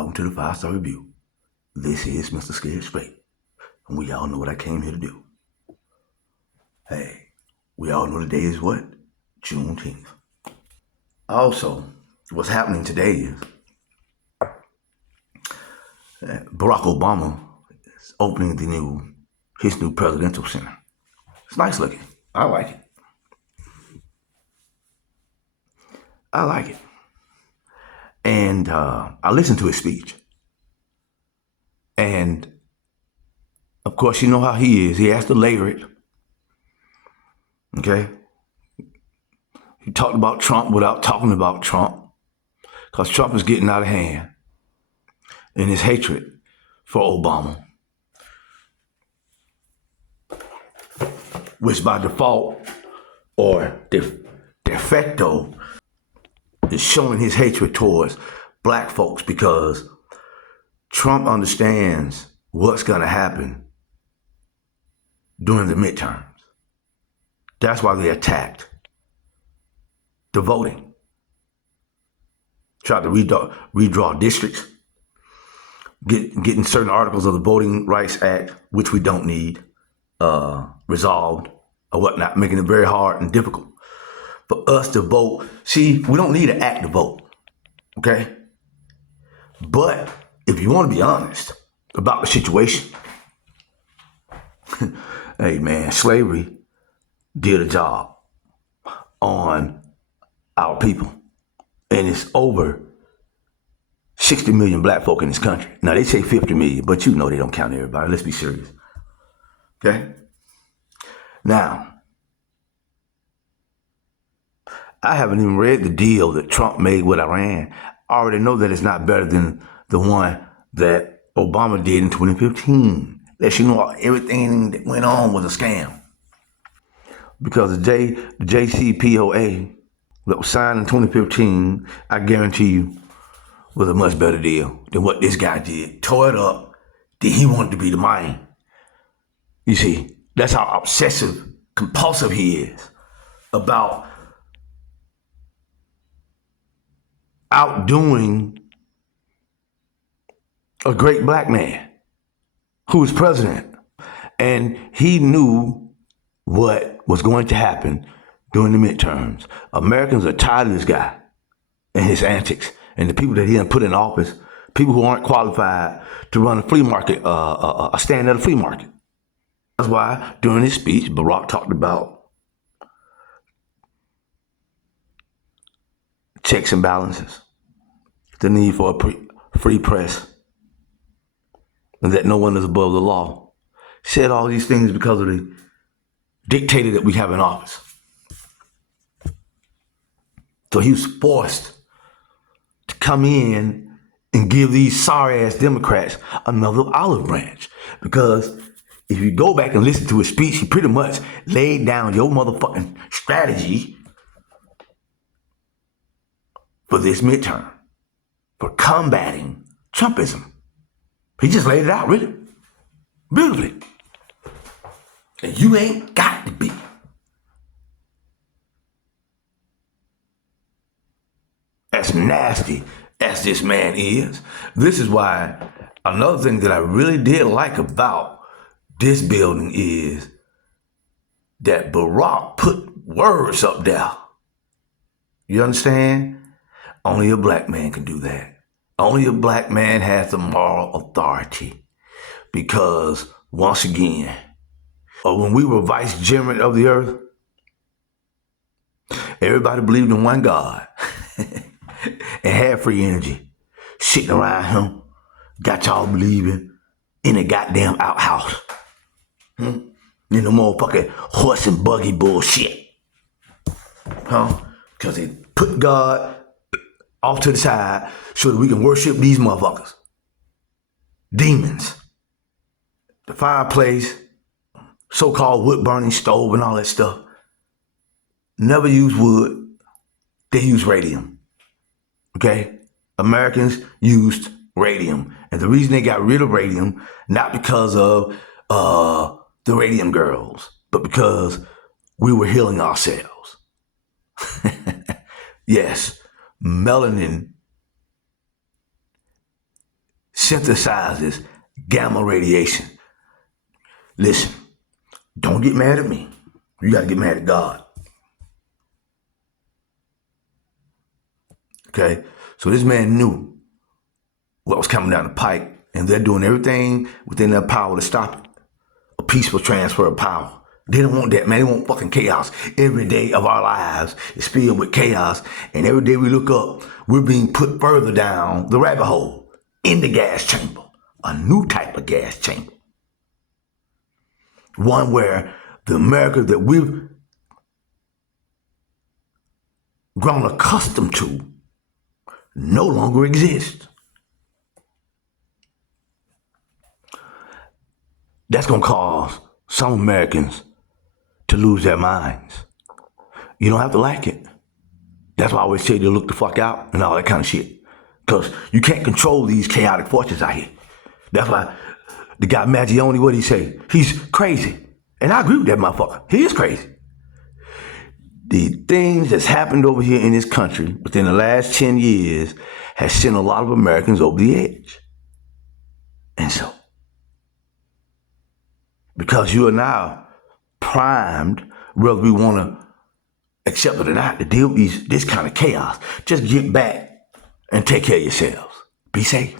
welcome to the 5-Star Review. This is Mr. Scared Straight, and we all know what I came here to do. Hey, we all know the day is what? Juneteenth. Also, what's happening today is Barack Obama is opening his new presidential center. It's nice looking. I like it. And I listened to his speech. And of course, you know how he is. He has to layer it. Okay? He talked about Trump without talking about Trump. Because Trump is getting out of hand in his hatred for Obama. Which by default or de facto is showing his hatred towards black folks, because Trump understands what's going to happen during the midterms. That's why they attacked the voting. Tried to redraw districts, getting certain articles of the Voting Rights Act, which we don't need, resolved or whatnot, making it very hard and difficult for us to vote. See, we don't need an act to vote, okay? But if you want to be honest about the situation, hey man, slavery did a job on our people. And it's over 60 million black folk in this country. Now they say 50 million, but you know they don't count everybody. Let's be serious. Okay? Now, I haven't even read the deal that Trump made with Iran. I already know that it's not better than the one that Obama did in 2015. Let you know everything that went on was a scam. Because the JCPOA that was signed in 2015, I guarantee you, was a much better deal than what this guy did. Tore it up. Then he wanted to be the man. You see, that's how obsessive, compulsive he is about outdoing a great black man who was president. And he knew what was going to happen during the midterms. Americans are tired of this guy and his antics, and the people that he had put in office, people who aren't qualified to run a flea market, a stand at a flea market. That's why during his speech, Barack talked about checks and balances, the need for a free press, and that no one is above the law. He said all these things because of the dictator that we have in office. So he was forced to come in and give these sorry-ass Democrats another olive branch. Because if you go back and listen to his speech, he pretty much laid down your motherfucking strategy for this midterm, for combating Trumpism. He just laid it out, really, beautifully. And you ain't got to be. As nasty as this man is. This is why another thing that I really did like about this building is that Barack put words up there. You understand? Only a black man can do that. Only a black man has the moral authority. Because, once again, when we were vicegerent of the earth, everybody believed in one God and had free energy. Sitting around him, got y'all believing in a goddamn outhouse. In the motherfucking horse and buggy bullshit. Because they put God off to the side so that we can worship these motherfuckers. Demons. The fireplace, so-called wood-burning stove and all that stuff. Never use wood. They use radium. Okay? Americans used radium. And the reason they got rid of radium, not because of the radium girls, but because we were healing ourselves. Yes, melanin synthesizes gamma radiation. Listen, don't get mad at me. You got to get mad at God. Okay? So this man knew what was coming down the pike, and they're doing everything within their power to stop it. A peaceful transfer of power. They don't want that, man. They want fucking chaos. Every day of our lives is filled with chaos, and every day we look up, we're being put further down the rabbit hole, in the gas chamber. A new type of gas chamber. One where the America that we've grown accustomed to no longer exists. That's going to cause some Americans to lose their minds. You don't have to like it. That's why I always say to look the fuck out and all that kind of shit. Because you can't control these chaotic forces out here. That's why the guy Maggione, what did he say? He's crazy. And I agree with that motherfucker. He is crazy. The things that's happened over here in this country within the last 10 years has sent a lot of Americans over the edge. And so, because you are now primed, whether we want to accept it or not, to deal with this kind of chaos, just get back and take care of yourselves. Be safe.